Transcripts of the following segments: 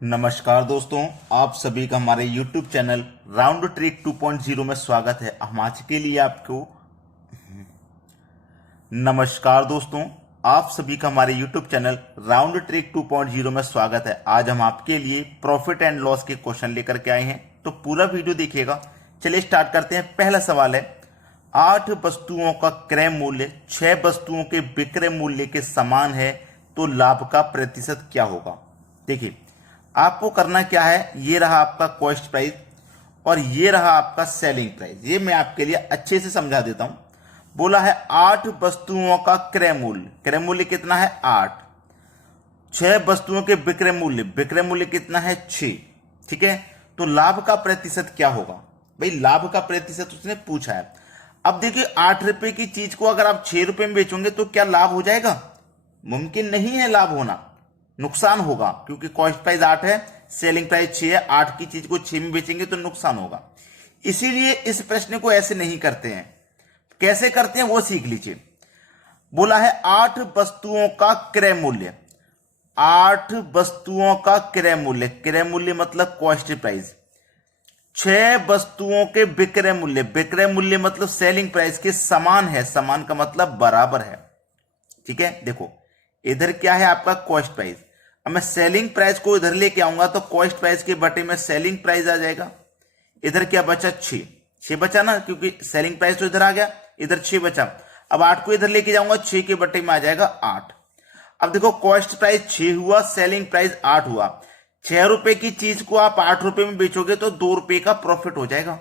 नमस्कार दोस्तों, आप सभी का हमारे YouTube चैनल राउंड ट्रिक 2.0 में स्वागत है। हम आज के लिए आपको नमस्कार दोस्तों, आप सभी का हमारे YouTube चैनल राउंड ट्रिक 2.0 में स्वागत है। आज हम आपके लिए प्रॉफिट एंड लॉस के क्वेश्चन लेकर के आए हैं, तो पूरा वीडियो देखिएगा। चलिए स्टार्ट करते हैं। पहला सवाल है, 8 वस्तुओं का क्रय मूल्य 6 वस्तुओं के विक्रय मूल्य के समान है, तो लाभ का प्रतिशत क्या होगा। देखिए, आपको करना क्या है, ये रहा आपका कॉस्ट प्राइस और ये रहा आपका सेलिंग प्राइस। ये मैं आपके लिए अच्छे से समझा देता हूं। बोला है 8 वस्तुओं का क्रय मूल्य कितना है 8, 6 वस्तुओं के विक्रय मूल्य कितना है 6। ठीक है, तो लाभ का प्रतिशत क्या होगा। भाई लाभ का प्रतिशत उसने पूछा है। अब देखिए, 8 रुपए की चीज को अगर आप 6 रुपए में बेचोगे तो क्या लाभ हो जाएगा। मुमकिन नहीं है लाभ होना, नुकसान होगा, क्योंकि कॉस्ट प्राइस 8 है, सेलिंग प्राइस 6 है। 8 की चीज को 6 में बेचेंगे तो नुकसान होगा। इसीलिए इस प्रश्न को ऐसे नहीं करते हैं। कैसे करते हैं वो सीख लीजिए। बोला है 8 वस्तुओं का क्रय मूल्य, 8 वस्तुओं का क्रय मूल्य मतलब कॉस्ट प्राइस, 6 वस्तुओं के विक्रय मूल्य मतलब सेलिंग प्राइस के समान है। समान का मतलब बराबर है। ठीक है, देखो इधर क्या है आपका कॉस्ट प्राइस। अब मैं सेलिंग प्राइस को इधर लेके आऊंगा तो कॉस्ट प्राइस के बटे में सेलिंग प्राइस आ जाएगा। इधर क्या बचा 6 बचा ना, क्योंकि सेलिंग प्राइस तो इधर आ गया, इधर 6 बचा। अब 8 को इधर लेके जाऊंगा, 6 के बटे में आ जाएगा 8। अब देखो कॉस्ट प्राइस 6 हुआ, सेलिंग प्राइस 8 हुआ। 6 रुपए की चीज को आप 8 रुपए में बेचोगे तो 2 रुपए का प्रॉफिट हो जाएगा,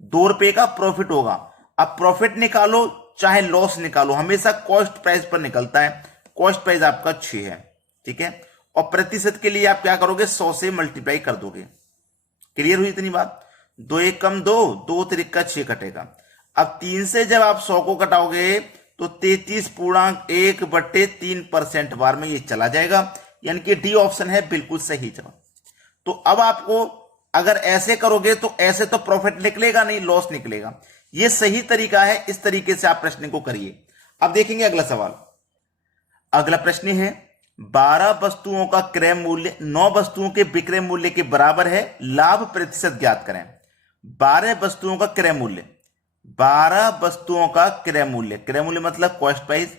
2 रुपए का प्रॉफिट होगा। अब प्रॉफिट निकालो चाहे लॉस निकालो, हमेशा कॉस्ट प्राइस पर निकलता है। कॉस्ट प्राइस आपका 6 है। ठीक है, और प्रतिशत के लिए आप क्या करोगे, 100 से मल्टीप्लाई कर दोगे। क्लियर हुई इतनी बात। 2 एक कम 2, 2 त्रिक का 6 कटेगा। अब 3 से जब आप 100 को कटाओगे तो 33.1/3% बार में ये चला जाएगा, यानी कि डी ऑप्शन है बिल्कुल सही जवाब। तो अब आपको अगर ऐसे करोगे तो ऐसे तो प्रॉफिट निकलेगा नहीं, लॉस निकलेगा। ये सही तरीका है, इस तरीके से आप प्रश्न को करिए। अब देखेंगे अगला सवाल। अगला प्रश्न है, 12 वस्तुओं का क्रय मूल्य 9 वस्तुओं के विक्रय मूल्य के बराबर है, लाभ प्रतिशत ज्ञात करें। 12 वस्तुओं का क्रय मूल्य, 12 वस्तुओं का क्रय मूल्य मतलब कॉस्ट प्राइस,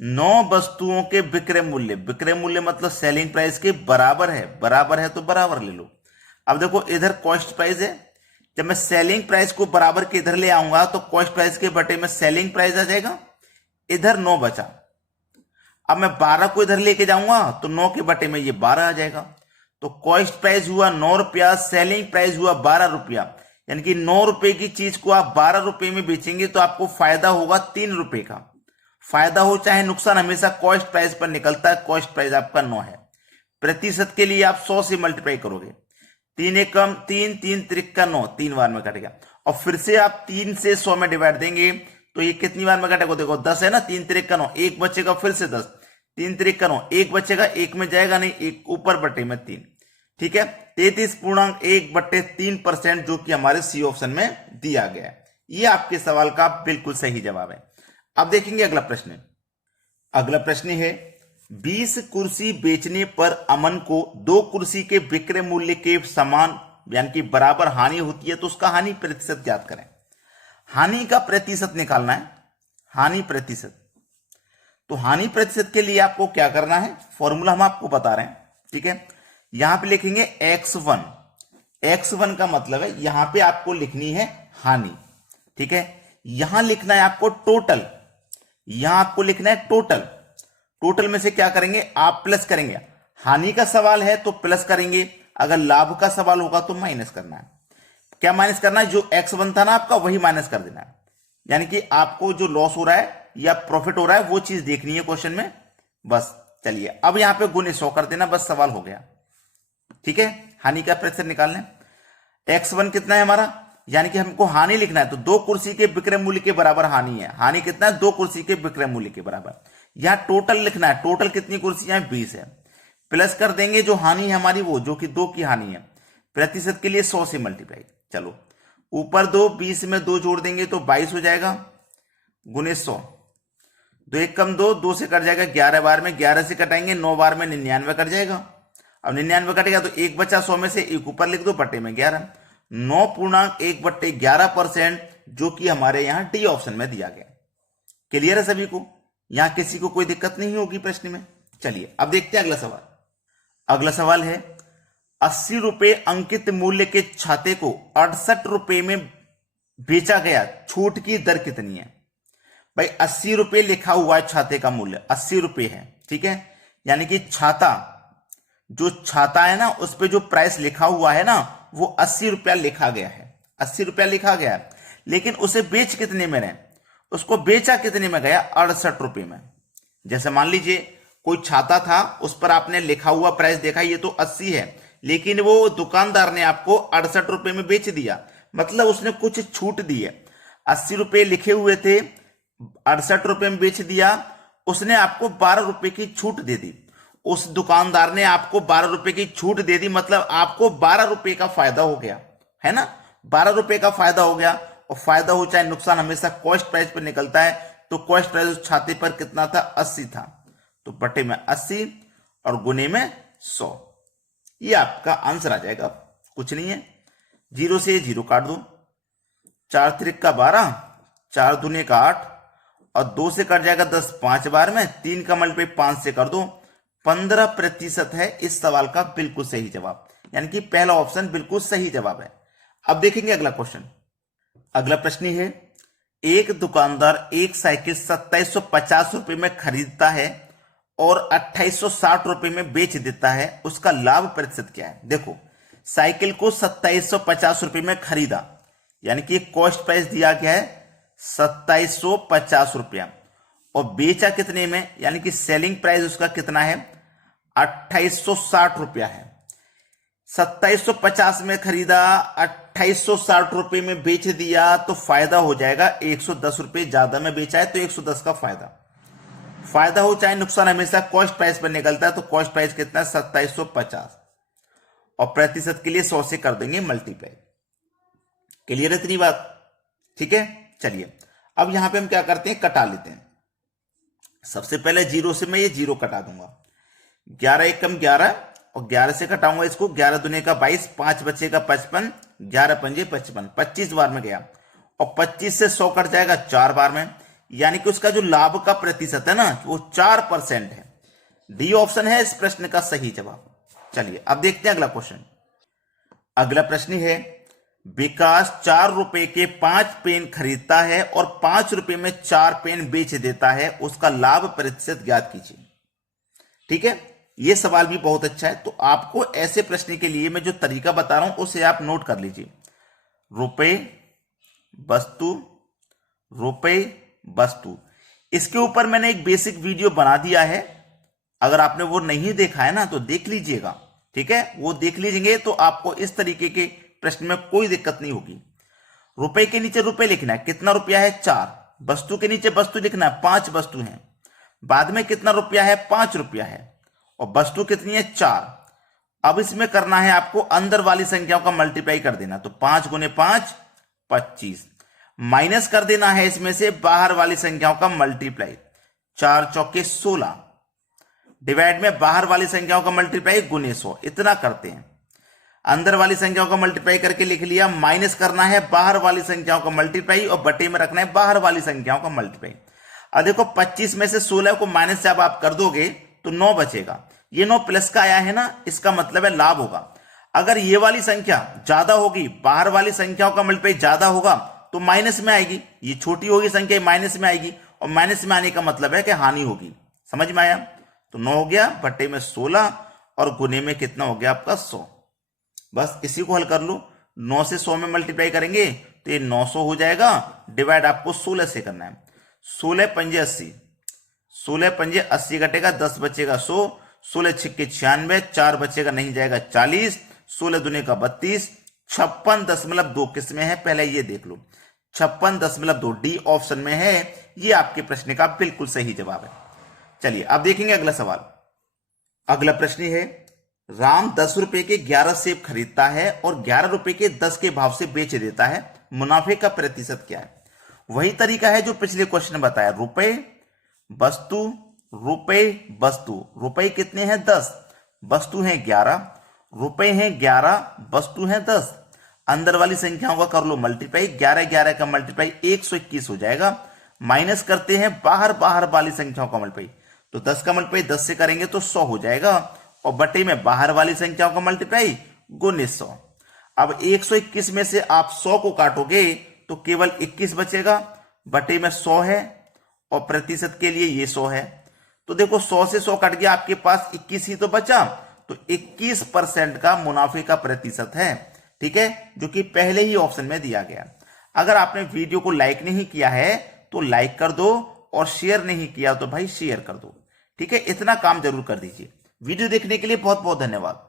9 वस्तुओं के विक्रय मूल्य मतलब सेलिंग प्राइस के बराबर है तो बराबर ले लो। अब देखो इधर कॉस्ट प्राइस है, जब मैं सेलिंग प्राइस को बराबर के इधर ले आऊंगा तो कॉस्ट प्राइस के बटे में सेलिंग प्राइस आ जाएगा। इधर 9 बचा, अब मैं 12 को इधर लेके जाऊंगा तो 9 के बटे में ये 12 आ जाएगा। तो कॉस्ट प्राइस हुआ 9 रुपया, सेलिंग प्राइस हुआ 12 रुपया, यानी कि 9 रुपए की चीज को आप 12 रुपए में बेचेंगे तो आपको फायदा होगा 3 रुपए का। फायदा हो चाहे नुकसान, हमेशा कॉस्ट प्राइस पर निकलता है। कॉस्ट प्राइस आपका 9 है। प्रतिशत के लिए आप 100 से मल्टीप्लाई करोगे, 3 एक कम 3, 3 त्रिक का 9, 3 बार में कटेगा। और फिर से आप 3 से 100 में डिवाइड देंगे तो ये कितनी बार में कटेगा, देखो 10 है ना, 3 त्रिक का 9, एक बचेगा, फिर से 10, 3 त्रिक का 9, एक बचेगा, एक में जाएगा नहीं, एक ऊपर बटे में 3। ठीक है, 33.1/3%, जो कि हमारे सी ऑप्शन में दिया गया है। ये आपके सवाल का बिल्कुल सही जवाब है। अब देखेंगे अगला प्रश्न। अगला प्रश्न है, 20 कुर्सी बेचने पर अमन को 2 कुर्सी के विक्रय मूल्य के समान यानी कि बराबर हानि होती है, तो उसका हानि प्रतिशत ज्ञात करें। हानि का प्रतिशत निकालना है, हानि प्रतिशत। तो हानि प्रतिशत के लिए आपको क्या करना है, फॉर्मूला हम आपको बता रहे हैं। ठीक है, यहां पे लिखेंगे x1। x1 का मतलब है यहां पे आपको लिखनी है हानि। ठीक है, यहां लिखना है आपको टोटल, यहां आपको लिखना है टोटल। टोटल में से क्या करेंगे, आप प्लस करेंगे। हानि का सवाल है तो प्लस करेंगे, अगर लाभ का सवाल होगा तो माइनस करना है। क्या माइनस करना है, जो x1 था ना आपका वही माइनस कर देना है। यानी कि आपको जो लॉस हो रहा है या प्रॉफिट हो रहा है वो चीज देखनी है क्वेश्चन में। बस चलिए, अब यहां पे गुणे 100 कर देना, बस सवाल हो गया। ठीक है, हानि का प्रतिशत निकालना है। x1 कितना है हमारा, यानी कि हमको हानि लिखना है, तो 2 कुर्सी के विक्रय मूल्य के बराबर हानि है। हानि कितना है, 2 कुर्सी के विक्रय मूल्य के बराबर। यहां टोटल लिखना है, टोटल कितनी कुर्सियां हैं, 20 है। प्लस कर देंगे जो हानि है हमारी, वो जो कि 2 की हानि है। प्रतिशत के लिए 100 से मल्टीप्लाई, चलो ऊपर 2, 20 में 2 जोड़ देंगे तो 22 हो जाएगा, गुने 100। 2 एक कम 2, 2 से कट जाएगा 11 बार में, 11 से कटाएंगे 9 बार में 99 कट जाएगा। अब 99 कटेगा तो 1 बचा 100 में से, 1 ऊपर लिख दो, बटे में 11। 9.1/11%, जो कि हमारे यहाँ डी ऑप्शन में दिया गया। क्लियर है सभी को? यहां किसी को कोई दिक्कत नहीं होगी प्रश्न में। चलिए अब देखते हैं अगला सवाल। अगला सवाल है 80 रुपए अंकित मूल्य के छाते को 68 रुपए में बेचा गया, छूट की दर कितनी है? भाई 80 रुपए लिखा हुआ है, छाते का मूल्य 80 रुपए है, ठीक है। यानी कि छाता, जो छाता है ना, उस पे जो प्राइस लिखा हुआ है ना, वो 80 रुपया लिखा गया है, 80 रुपया लिखा गया है। लेकिन उसे बेच कितने में रहे? उसको बेचा कितने में गया? 68 रुपए में। जैसे मान लीजिए कोई छाता था, उस पर आपने लिखा हुआ प्राइस देखा, ये तो 80 है, लेकिन वो दुकानदार ने आपको 68 रुपए में बेच दिया, मतलब उसने कुछ छूट दी है। 80 रुपए लिखे हुए थे, 68 रुपए में बेच दिया, उसने आपको 12 रुपए की छूट दे दी। उस दुकानदार ने आपको 12 रुपए की छूट दे दी, मतलब आपको 12 रुपए का फायदा हो गया, है ना। 12 रुपए का फायदा हो गया, और फायदा हो चाहे नुकसान हमेशा कॉस्ट प्राइस पर निकलता है। तो कॉस्ट प्राइस उस छाते पर कितना था? 80 था, तो बटे में 80 और गुने में 100, ये आपका आंसर आ जाएगा। कुछ नहीं है, 0 से 0 काट दो, 4 त्रिक का 12, 4 दूने का 8, और 2 से कट जाएगा 10 5 बार में, 3 का मल्टीप्लाई 5 से कर दो। 15% है इस सवाल का बिल्कुल सही जवाब, यानी कि पहला ऑप्शन बिल्कुल सही जवाब है। अब देखेंगे अगला क्वेश्चन। अगला प्रश्न है, एक दुकानदार एक साइकिल 2750 रुपए में खरीदता है और 2860 रुपए में बेच देता है, उसका लाभ प्रतिशत क्या है? देखो, साइकिल को 2750 रुपए में खरीदा, यानी कि कॉस्ट प्राइस दिया गया है 2750 रुपया, और बेचा कितने में, यानी कि सेलिंग प्राइस उसका कितना है? 2860 रुपया है। 2750 में खरीदा, 2860 रुपए में बेच दिया, तो फायदा हो जाएगा 110 रुपए ज्यादा में बेचा है, तो 110 का फायदा हो चाहे नुकसान हमेशा कॉस्ट प्राइस पर निकलता है। तो कॉस्ट प्राइस कितना है? 2750, और प्रतिशत के लिए 100 से कर देंगे मल्टीप्लाई। क्लियर है इतनी बात? ठीक है, चलिए अब यहां पे हम क्या करते हैं, कटा लेते हैं। सबसे पहले 0 से मैं ये 0 कटा दूंगा, 11 एकम 11, और 11 से कटाऊंगा इसको, 11 दूने का 22, 5 बचेगा 55, 11 पंजे 55, 25 बार में गया, और 25 से 100 कट जाएगा 4 बार में, यानी कि उसका जो लाभ का प्रतिशत है ना, वो 4% है। डी ऑप्शन है इस प्रश्न का सही जवाब। चलिए अब देखते हैं अगला क्वेश्चन। अगला प्रश्न है, विकास 4 रुपए के 5 पेन खरीदता है और 5 रुपए में 4 पेन बेच देता है, उसका लाभ प्रतिशत ज्ञात कीजिए। ठीक है, यह सवाल भी बहुत अच्छा है। तो आपको ऐसे प्रश्न के लिए मैं जो तरीका बता रहा हूं उसे आप नोट कर लीजिए। रुपए वस्तु, रुपए वस्तु, इसके ऊपर मैंने एक बेसिक वीडियो बना दिया है, अगर आपने वो नहीं देखा है ना तो देख लीजिएगा। ठीक है, वो देख लीजिएंगे तो आपको इस तरीके के प्रश्न में कोई दिक्कत नहीं होगी। रुपए के नीचे रुपए लिखना है, कितना रुपया है? 4। वस्तु के नीचे वस्तु लिखना है, 5 वस्तु हैं। बाद में कितना रुपया है? 5 रुपया है, और वस्तु कितनी है? 4। अब इसमें करना है आपको अंदर वाली संख्याओं का मल्टीप्लाई कर देना, तो 5 गुने 5 25, माइनस कर देना है इसमें से बाहर वाली संख्याओं का मल्टीप्लाई, 4 चौके 16, डिवाइड में बाहर वाली संख्याओं का मल्टीप्लाई गुने 100, इतना करते हैं। अंदर वाली संख्याओं का मल्टीप्लाई करके लिख लिया, माइनस करना है बाहर वाली संख्याओं का मल्टीप्लाई, और बटे में रखना है बाहर वाली संख्याओं का मल्टीप्लाई। अब देखो 25 में से 16 को माइनस जब आप कर दोगे तो 9 बचेगा, ये 9 प्लस का आया है ना, इसका मतलब है लाभ होगा। अगर ये वाली संख्या ज्यादा होगी, बाहर वाली संख्याओं का मल्टीप्लाई ज्यादा होगा, तो माइनस में आएगी। ये छोटी होगी संख्या, माइनस में आएगी, और माइनस में आने का मतलब है कि हानि होगी। समझ में आया? तो 9 हो गया, बटे में 16, और गुने में कितना हो गया आपका? 100। बस इसी को हल कर लो। 9 से 100 में मल्टीप्लाई करेंगे तो ये 900 हो जाएगा, डिवाइड आपको 16 से करना है। 16 पंजे 80, 16 पंजे 80 कटेगा, 10 बचेगा 100, 16 छिक्के 96, 4 बचेगा नहीं जाएगा 40, 16 दुने का 32, 56.2 किस में है पहले ये देख लो, 56.2 डी ऑप्शन में है। ये आपके प्रश्न का बिल्कुल सही जवाब है। चलिए अब देखेंगे अगला सवाल। अगला प्रश्न है, राम 10 रुपए के 11 सेब खरीदता है और 11 रुपए के 10 के भाव से बेच देता है, मुनाफे का प्रतिशत क्या है? वही तरीका है जो पिछले क्वेश्चन में बताया, रुपए वस्तु, रुपए वस्तु। रुपए कितने हैं? 10, वस्तु है 11, रुपए हैं 11, वस्तु है 10। अंदर वाली संख्याओं का कर लो मल्टीप्लाई, 11 11 का मल्टीप्लाई 121 हो जाएगा। माइनस करते हैं बाहर बाहर वाली संख्याओं का मल्टीप्लाई, तो 10 का मल्टीप्लाई 10 से करेंगे तो 100 हो जाएगा, और बटे में बाहर वाली संख्याओं का मल्टीप्लाई गुने 100। अब 121 में से आप 100 को काटोगे तो केवल 21 बचेगा, बटे में 100 है और प्रतिशत के लिए ये 100 है। तो देखो 100 से 100 कट गया, आपके पास 21 ही तो बचा, तो 21% का मुनाफे का प्रतिशत है। ठीक है, जो कि पहले ही ऑप्शन में दिया गया। अगर आपने वीडियो को लाइक नहीं किया है तो लाइक कर दो, और शेयर नहीं किया तो भाई शेयर कर दो। ठीक है, इतना काम जरूर कर दीजिए। वीडियो देखने के लिए बहुत बहुत धन्यवाद।